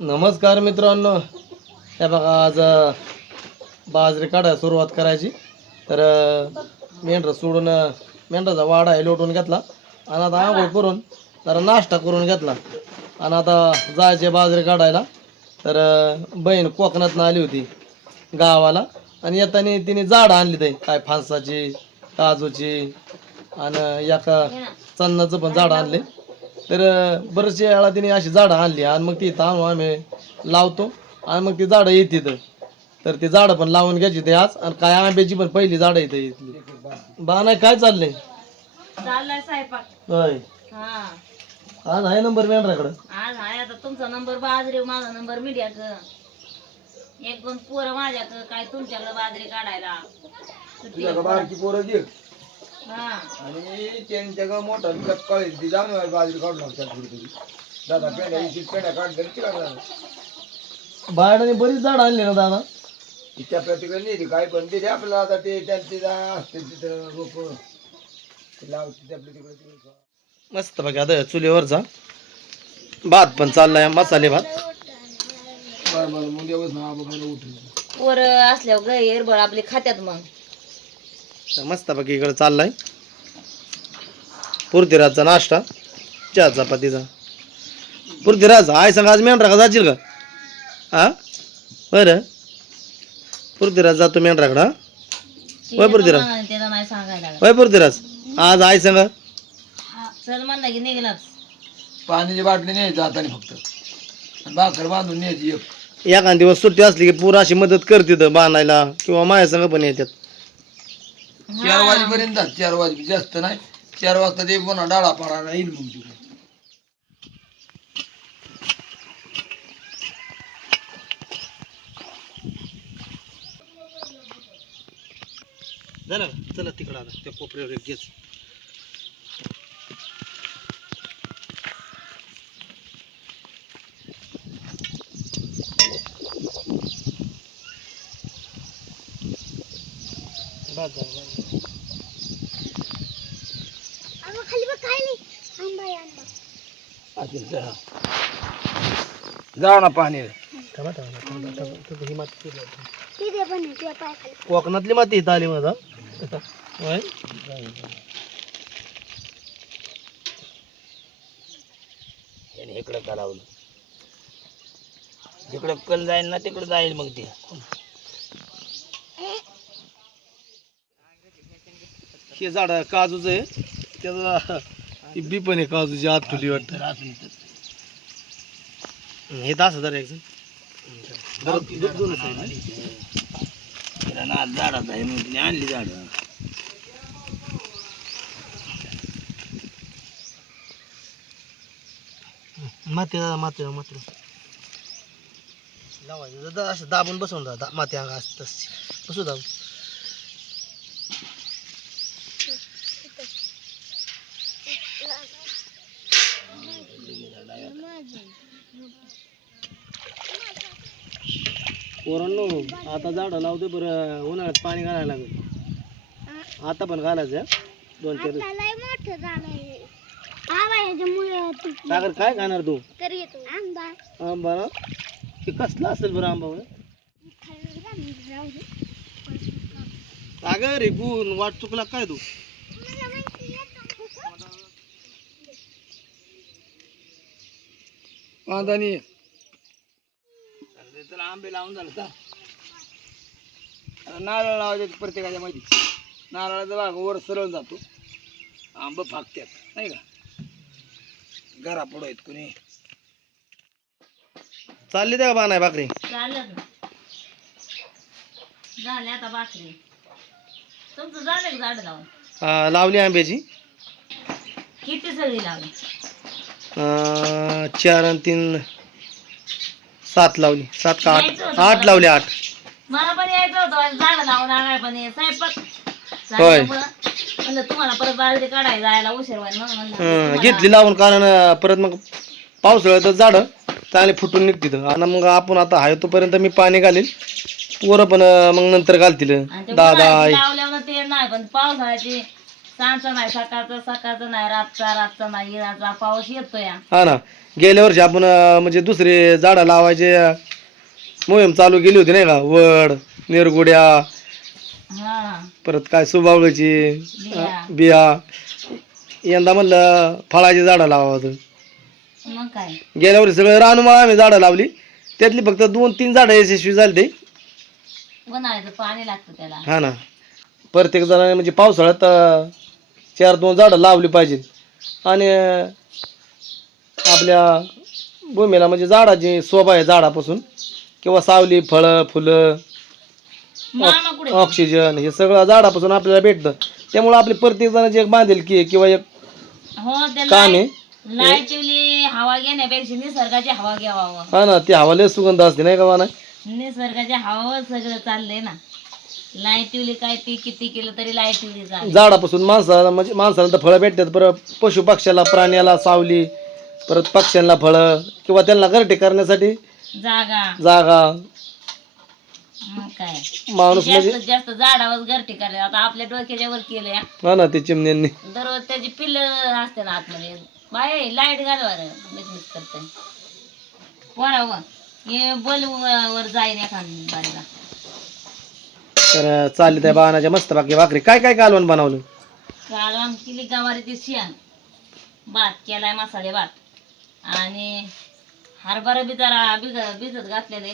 नमस्कार मित्रांनो. हे बघा आज बाजरी काढायला सुरुवात करायची. तर मेंढरं सोडून मेंढराचा वाडा आहे लोटून घेतला. आणि आता आंघोळ करून जरा नाश्ता करून घेतला. आणि आता जायचे बाजरी काढायला. तर बहीण कोकणातनं आली होती गावाला. आणि येताना तिने झाडं आणली ते काय फाणसाची काजूची आणि एका चन्नाचं पण झाडं आणले. तर बरेचशे वेळा तिने अशी झाडं आणली आणि मग ती इथं आणून आम्ही लावतो आणि मग ती झाडं येते इथं तर ती झाडं पण लावून घ्यायची ते आज आणि काय आंब्याची पण पहिली झाडं इथं इथली. बा नाही काय चाललंय? चाललाय स्वयंपाक. होय. हा. आज आहे नंबर मेंढराकडं? आज हाय आता तुमचा नंबर बाजरी माझा नंबर मीडियाक एक दोन पोरं माझ्याक काय तुमच्याकडे बाजरी काढायला. सुट्टी पोरं घे. आणि त्यांच्या गाव मोठा विकत कळेल ती जाऊन बाजरी काढून लागतात कुठेतरी. दादा पेंड्या इथे पेंड्या काढल्या तिला लागणार बायडाने बरीच झाडं आणली ना दादा? तिच्या प्रतिकडे नाही काय पण ते आपल्याला. आता ते त्यांचे जा असते तिथं रोप लावते आपल्या तिकडे तिकडे. मस्त बघा आता चुलीवरचा भात पण चाललाय मसाले भात. बरं बरं मग दिवस ना उठून. पोरं असल्यावर गैरबळ आपले खात्यात मग. तर मस्त बघा इकडे चाललाय. पुरतीराजचा नाश्ता चहा चपातीचा. पुरतीराज आय सांग आज मेंढरा का जाशील का? हा बरं पुरतीराज जातो मेंढराकडं हा. होय पुरतीराज नाही सांगायला. होय पुरतीराज आज आय सांग. चल म्हणलं की निघलाच पाण्याची बाटली न्यायची फक्त. आणि भाकर बांधून न्यायची एक. एखाद दिवस सुट्टी असली की पूर अशी मदत करते बांधायला किंवा माझ्या संग पण येतात. चार वाजेपर्यंत जा, चार वाजे जास्त नाही. चार वाजता ते पुन्हा डाळा पाडायला येईल मग तिकडे. झालं? चला तिकडं आता. त्या कोपऱ्यावर एक घेच झालं, जाऊ ना पाणी. थांबा, थांबा, थांबा, थांबा. तिथं ही माती तिथं होती. कोकणातली माती इथं आली माझा. होय? इकडं का लावलं? जिकडं कल जाईल ना तिकडं जाईल मग ते. हे झाड काजूचं आहे. त्याचा ही बी पण आहे काजूची आत ठुली वाटतं. हे दहा हजार एक झाडात आहे मग तिने आणली झाडं. माती दादा माती माती. लावायचं. दादा असं दाबून बसवून दादा माती अंगा असं तशी बसू दाबून. पोरांनो आता झाडं लावते बरं उन्हाळ्यात पाणी घालायला लागेल. आता पण घालायचं? दोन चार दिवस. सागर काय खाणार तू? आंबा. ना? ते कसला असेल बरं आंबा बरं? सागर रे गुण वाट चुकला काय तू? त्याला आंबे लावून झालं का आता नारळ लावायचे प्रत्येकाच्या मध्ये नारळाचा भाग वर सरळ जातो. आंब फाकतात नाही का? घरा पुढं आहेत कुणी. चालली त्या बाणाय भाकरी? झाले आता भाकरी. तुमचं झालं झाड लावून? लावली आंब्याची. किती सगळी लावली? चार आणि तीन सात लावली. सात का आठ? आठ. लावली आठ. मला पण यायचं होतं. आज झाड लावून आणाय पण स्वयंपाक होय. झाल्यामुळं म्हणलं. तुम्हाला परत बाजरी काढायला जायला उशीर व्हायला म्हणून म्हणलं हं, तुम्हाला- घेतली लावून कारण अं, परत मग पावसाळ्यात झाडं चांगले फुटून निघतील आणि मग आपण आता आहे तोपर्यंत मी पाणी घालील पोरं पण अं, मग नंतर घालतील. आणि ते लावल्यावर नाही पण पावसाळ्याची सांजचा नाही सकाळचा सकाळचा नाही रातचा रातचा नाही इराचा पाऊस येतो या हा ना. गेल्या वर्षी आपण अं, म्हणजे दुसरी झाडं लावायचे मोहीम चालू केली होती नाही का? वड निरगुड्या हा. परत काय सुबावळीची बिया. यंदा म्हणलं फळाची झाडं लावावं मग काय? गेल्या वर्षी सगळं रानमाळा आम्ही झाडं लावली. त्यातली फक्त दोन तीन झाडं यशस्वी झाली ते उन्हाळ्याचं पाणी लागतं त्याला. हा ना. प्रत्येक जणाने म्हणजे पावसाळ्यात चार दोन झाडं लावली पाहिजेत. आणि आपल्या भूमीला म्हणजे झाडाची शोभा आहे झाडापासून. किंवा सावली फळं फुलं ऑक्सिजन हे सगळं झाडापासून आपल्याला भेटतं. त्यामुळे आपली प्रत्येक जणांची एक बांधिलकी आहे किंवा एक हो काम आहे. हवा घेण्यापेक्षा निसर्गाची हवा घ्यावा. हा ना ती हवा लय सुगंध असते नाही का म्हणा निसर्गाच्या हवावर सगळं चाललंय ना. काय किती केलं तरी झाडापासून माणसाला म्हणजे माणसाला तर फळं भेटतात. परत पशु पक्ष्याला प्राण्याला सावली परत पक्ष्यांना फळं किंवा त्यांना घरटे करण्यासाठी जागा. जागा. मग काय? माणूस म्हणजे जास्त जास्त झाडावर घरटी करायला आता आपल्या डोक्याच्या वर केलंय. हा ना ते चिमण्यांनी. दररोज त्याची पिल्ल असते ना आतमध्ये. बाय लाइट घालवा रे बिझनेस करते. पोरावं. हे बल वर जाईन एखाद्या बारीला. तर चालली त्या बाणाच्या मस्त बाकी भाकरी. काय काय कालवण बनवलं? काल आम केली गवारीची शियान भात केलाय मसाले भात. आणि हरभरा बी जरा भिजत घातलेले.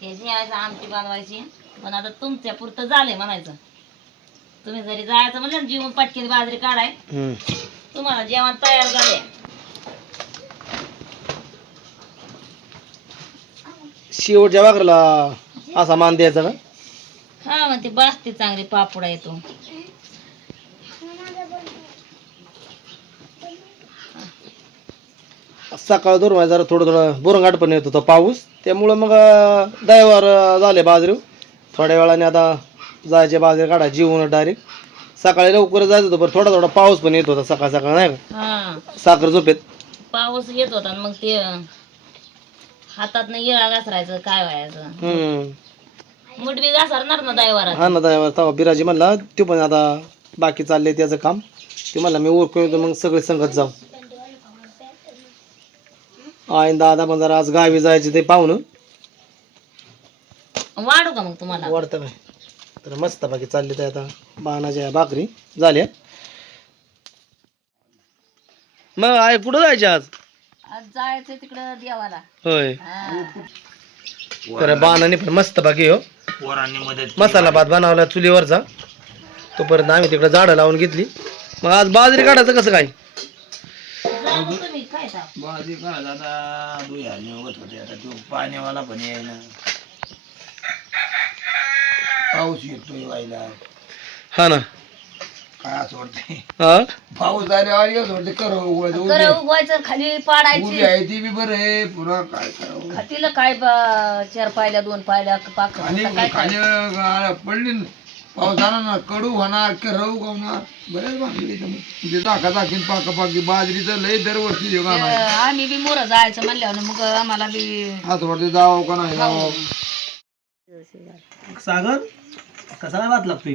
त्याची आज आमटी बनवायची. पण आता तुमच्या पुरतं झालंय म्हणायचं. तुम्ही जरी जायचं म्हणलं ना जीवन पटकेली बाजरी काढाय. तुम्हाला जेवण तयार झाले शेवटच्या भाकरीला असा मान द्यायचा का? हा मग ते बासते चांगली पापडा येतो सकाळ दोन जरा थोडं थोडं बोरंगाट पण येत होता पाऊस. त्यामुळं मग दयावर झाले बाजरी थोड्या वेळाने आता जायचे बाजरी काढा जीवन डायरेक्ट सकाळी लवकर जायचं होतं पण थोडा थोडा पाऊस पण येत होता सकाळ सकाळ नाही का? हा. साखर झोपेत. पाऊस येत होता आणि मग ते हातात इळा घासरायचं काय व्हायचं. हम्म. मुठ बी घासरणार ना दैवारात हा ना दयावर. तेव्हा बिराजी म्हणला ते पण आता बाकी चाललंय त्याचं काम. ते म्हणला मी ओळखून येतो मग सगळे संगत जाऊ. आईन दादा पण जरा आज गावी जायचे ते पाहुणं वाढू का मग तुम्हाला? वाढतं काय तर मस्त बाकी चालले ते आता. बाणाच्या भाकरी झाल्या. मग आई कुठं जायचे आज? आज जायचं तिकडं देवाला. होय. तर बाणाने पण मस्त बाकी हो. पोरांनी मदत मसाला भात बनवला चुलीवरचा. तोपर्यंत आम्ही तिकडे झाडं लावून घेतली. मग आज बाजरी काढायचं कसं काय? जा मग तुम्ही काय ताप? बाजी का दादा दुयाने होत होते आता तो पाण्यावाला पण यायला. पाऊस येतोय व्हायला. हा ना. काय असं वाटतंय हा? पाऊस आल्यावर येत होते करो उघडायचं उभी. करं उगवायचं खाली उभी पाडायची आहे ती बी बरं आहे पुन्हा काय करावं? खातीला काय ब- चार पायल्या दोन पायल्या पाक खाली काय खाली पडली न, पाऊस आला ना कडू होणार करव गवणार बरेच भाकरी मग. म्हणजे दाखा दाखीन पाका पाकी बाजरीचं लय दरवर्षी जेवण आणायचं. आम्ही बी मोर जायचं म्हणल्यावर मग आम्हाला बी असं वाटतं जावं का नाही जावं? सागर कसा काय भात लागतोय?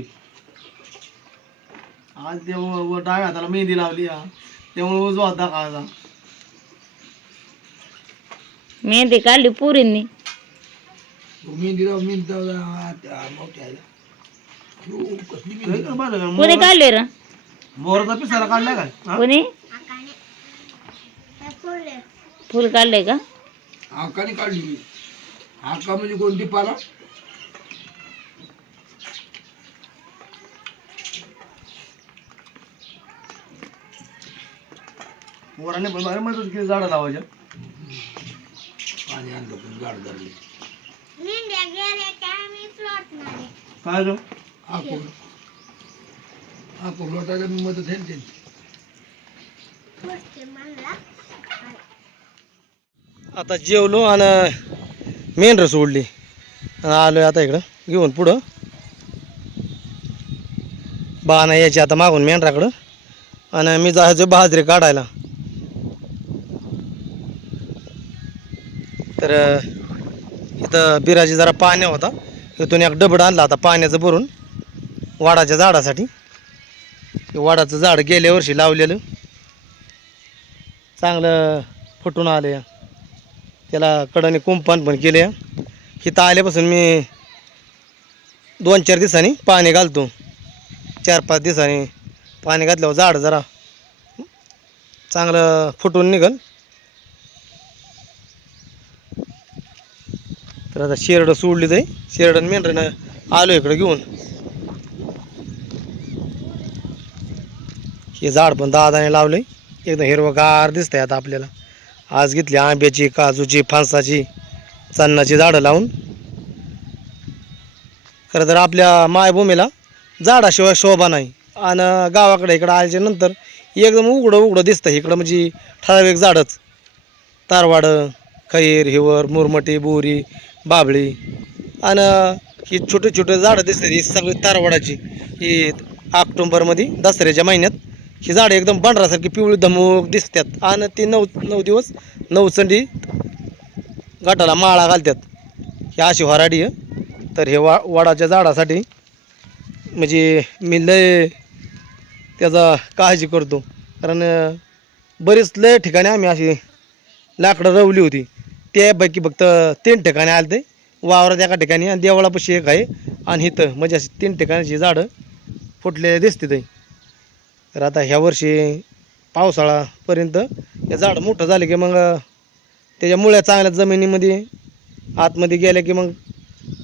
आज ते व- व डाव्या हाताला मेहंदी लावली हा त्यामुळे उजवा हात दाखवायचा मेहंदी काढली पुरींनी. मेहंदी राव मेहंदी मोठ्या हो, कसली मेहंदी कोणी काढले र? मोहरचा पिसारा काढलाय काय? हा? कोणी? फुल काढलंय का? हाकाने काढली. हाका म्हणजे कोणती पाला मोराने पण भारी मदत केली झाडं लावायच्या. पाणी आणलं पण गाड धरले. काय ग आपण आपण लोटायला मी मदत आहे ना त्यांची आता जेवलो आणि मेंढर सोडली आणि आलोय आता इकडं. घेऊन पुढं. बाणा यायची आता मागून मेंढराकडं. आणि मी जायचो बाजरी काढायला. तर इथं बिराजी जरा पाण्या होता. इथून एक डबड आणला आता पाण्याचं भरून वाडाच्या झाडासाठी. वाडाचं झाड गेल्या वर्षी लावलेलं. चांगलं फुटून आले त्याला कडाने कुंपण पण केले इथं आल्यापासून मी दोन चार दिवसांनी पाणी घालतो. चार पाच दिवसांनी पाणी घातल्यावर झाड जरा चांगलं फुटून निघल. तर आता शेरडं सोडली जाई. शेरडं मेंढरानं आलो इकडं घेऊन. हे झाड पण दादाने लावलंय. एकदम हिरवगार दिसतंय आता आपल्याला. आज घेतली आंब्याची काजूची फांसाची चन्नाची झाडं लावून. खरं तर आपल्या मायभूमीला झाडाशिवाय शोभा नाही. आणि गावाकडे इकडं आल्याच्यानंतर एकदम उघडं उघडं दिसतं इकडं. म्हणजे ठराविक झाडंच. तारवाडं खैर हिवर मुरमटी बोरी बाबळी आणि ही छोटे छोटे झाडं दिसतात ही सगळी तारवाडाची. ही ऑक्टोंबरमध्ये दसऱ्याच्या महिन्यात ही झाडं एकदम पांढरासारखी पिवळी धमूक दिसतात. आणि ती नऊ नऊ दिवस नऊचंडी गाठाला माळा घालतात. ही अशी वराडी आहे. तर हे वा वडाच्या झाडासाठी म्हणजे मी लय त्याचा काळजी करतो. कारण बरीच लय ठिकाणी आम्ही अशी लाकडं रवली होती. त्यापैकी फक्त तीन ठिकाणी आले ते. वावरात एका ठिकाणी आणि देवळापाशी एक आहे. आणि इथं म्हणजे अशी तीन ठिकाणची झाडं फुटलेले दिसते ते. तर आता ह्या वर्षी पावसाळापर्यंत हे झाड मोठं झालं की मग त्याच्या मुळ्या चांगल्या जमिनीमध्ये आतमध्ये गेल्या की मग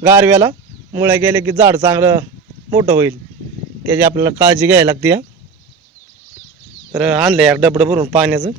गारव्याला मुळ्या गेल्या की झाड चांगलं मोठं होईल. त्याची आपल्याला काळजी घ्यायला लागते तर आणलं एक डबडं भरून पाण्याचं.